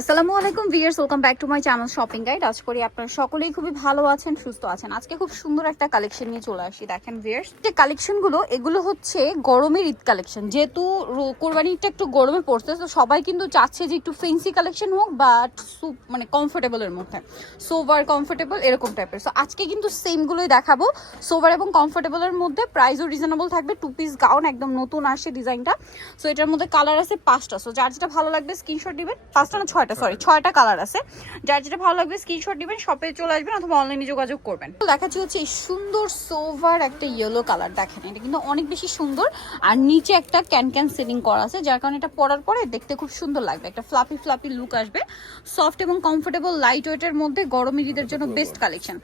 আসসালামু আলাইকুম viewers, welcome back to my channel shopping guide. আশা করি আপনারা সকলেই খুবই ভালো আছেন, সুস্থ আছেন। আজকে খুব সুন্দর একটা কালেকশন নিয়ে চলে আসি। দেখেন ভিউয়ার্স, যে কালেকশনগুলো এগুলো হচ্ছে গরমের ঈদ কালেকশন। যেহেতু কোরবানি ঈদটা একটু গরমে পড়ছে, তো সবাই কিন্তু চাচ্ছে যে একটু ফেন্সি কালেকশন হোক বা মানে কমফোর্টেবলের মধ্যে, সোভার কমফোর্টেবল এরকম টাইপের। সো আজকে কিন্তু সেমগুলোই দেখাবো, সোভার এবং কমফোর্টেবলের মধ্যে। প্রাইসও রিজনেবল থাকবে। 2 পিস গাউন, একদম নতুন আসছে ডিজাইনটা। সো এটার মধ্যে কালার আছে 5টা। সো যার যেটা ভালো লাগবে স্ক্রিনশট দিবেন। 5টা না 6টা, সরি 6টা কালার আছে। যার যেটা ভালো লাগবে স্ক্রিনশট দিবেন, শপে চলে আসবেন অথবা অনলাইনে যোগাযোগ করবেন। দেখাচ্ছি হচ্ছে এই সুন্দর সোভার একটা ইয়েলো কালার। দেখেন এটা কিন্তু অনেক বেশি সুন্দর, আর নিচে একটা ক্যান সেটিং করা আছে, যার কারণে এটা পরার পরে দেখতে খুব সুন্দর লাগবে। একটা ফ্লাফি ফ্লাফি লুক আসবে। সফট এবং কমফোর্টেবল লাইট ওয়েটের মধ্যে গরমের ঈদের জন্য বেস্ট কালেকশন।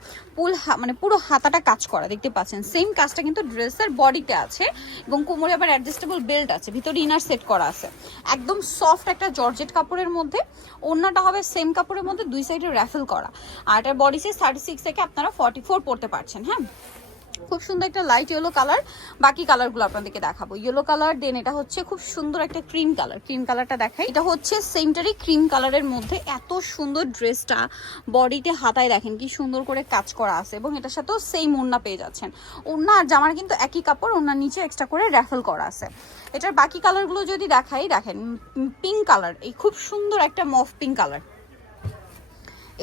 মানে পুরো হাতাটা কাজ করা দেখতে পাচ্ছেন। সেম কাজটা কিন্তু ড্রেসের বডিতে আছে এবং কোমরে আবার অ্যাডজাস্টেবল বেল্ট আছে, ভিতরে ইনার সেট করা আছে। একদম সফট একটা জর্জেট কাপড়ের মধ্যে। ওড়নাটা হবে সেম কাপড়ের মধ্যে, দুই সাইডে র্যাফেল করা। আর এটার বডি সাইজ 36 থেকে আপনারা 44 পড়তে পারছেন। হ্যাঁ, খুব সুন্দর একটা লাইট ইয়েলো কালার। বাকি কালারগুলো আপনাদেরকে দেখাবো। ইয়েলো কালার, দেন এটা হচ্ছে খুব সুন্দর একটা ক্রিম কালার। ক্রিম কালারটা দেখাই, এটা হচ্ছে সেমটারই ক্রিম কালারের মধ্যে। এত সুন্দর ড্রেসটা, বডিতে হাতায় দেখেন কি সুন্দর করে কাজ করা আছে, এবং এটার সাথেও সেম ওড়না পেয়ে যাচ্ছেন। ওড়না আর জামার কিন্তু একই কাপড়, ওড়নার নিচে এক্সট্রা করে র্যাফেল করা আছে। এটার বাকি কালারগুলো যদি দেখাই, দেখেন পিঙ্ক কালার, এই খুব সুন্দর একটা মফ পিঙ্ক কালার।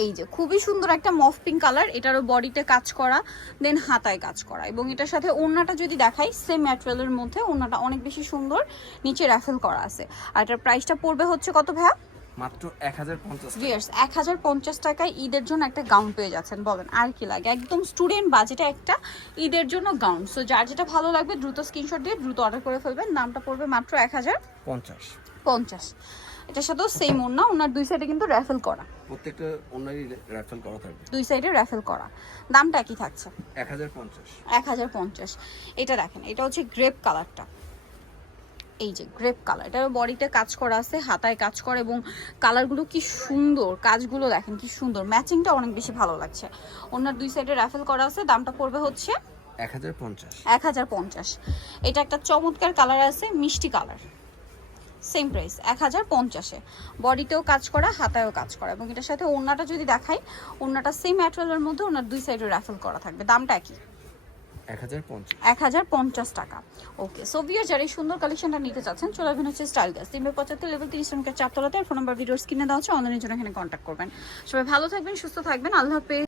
এই যে খুবই সুন্দর একটা মফ পিঙ্ক কালার, এটারও বডিতে কাজ করা, দেন হাতায় কাজ করা। এবং এটার সাথে ওড়নাটা যদি দেখাই, সেম ম্যাটেরিয়ালের মধ্যে ওড়নাটা অনেক বেশি সুন্দর, নিচে র্যাফেল করা আছে। আর এটার প্রাইসটা পড়বে হচ্ছে কত ভাইয়া? মাত্র 1050 টাকা। ভিউয়ার্স, 1050 টাকায় ঈদের জন্য একটা গাউন পেয়ে যাচ্ছেন। বলেন আর কি লাগে? একদম স্টুডেন্ট বাজেটে একটা ঈদের জন্য গাউন। সো যার যেটা ভালো লাগবে দ্রুত স্ক্রিনশট দিয়ে দ্রুত অর্ডার করে ফেলবেন। দামটা পড়বে মাত্র 1050। এটার সাথেও সেম ওড়না, ওনার দুই সাইডে কিন্তু র্যাফেল করা, প্রত্যেকটা অনলাইনে র্যাফেল করা থাকবে। দুই সাইডে র্যাফেল করা। দামটা একই থাকছে 1050। 1050। এটা দেখেন, এটা হচ্ছে গ্রেপ কালারটা। এই যে গ্রেপ কালার, এটার বডিতে কাজ করা আছে, হাতায় কাজ করা, এবং কালারগুলো কি সুন্দর, কাজগুলো দেখেন কি সুন্দর, ম্যাচিংটা অনেক বেশি ভালো লাগছে। ওনার দুই সাইডে র্যাফেল করা আছে। দামটা পড়বে হচ্ছে 1050। এটা একটা চমৎকার কালার আছে, মিষ্টি কালার। সেম প্রাইস 1050-এ। বডিতেও কাজ করা, হাতায়ও কাজ করা। এবং এটার সাথে ওড়নাটা যদি দেখাই, ওড়নাটা সেম ম্যাটেরিয়ালের মধ্যে, ওনার দুই সাইডে র্যাফেল করা থাকবে। দামটা একই 1050 টাকা। ওকে, সো ভিউয়ার যারা এই সুন্দর কালেকশনটা নিতে চাচ্ছেন, চলে আসবেন হচ্ছে স্টাইল গাছ 375 লেভেল 30 নম্বর 4 তলাতে। ফোন নাম্বার ভিডিওর স্ক্রিনে দেওয়া আছে, অনলাইনের জন্য এখানে কন্ট্যাক্ট করবেন। সবাই ভালো থাকবেন, সুস্থ থাকবেন, আল্লাহ হাফেজ।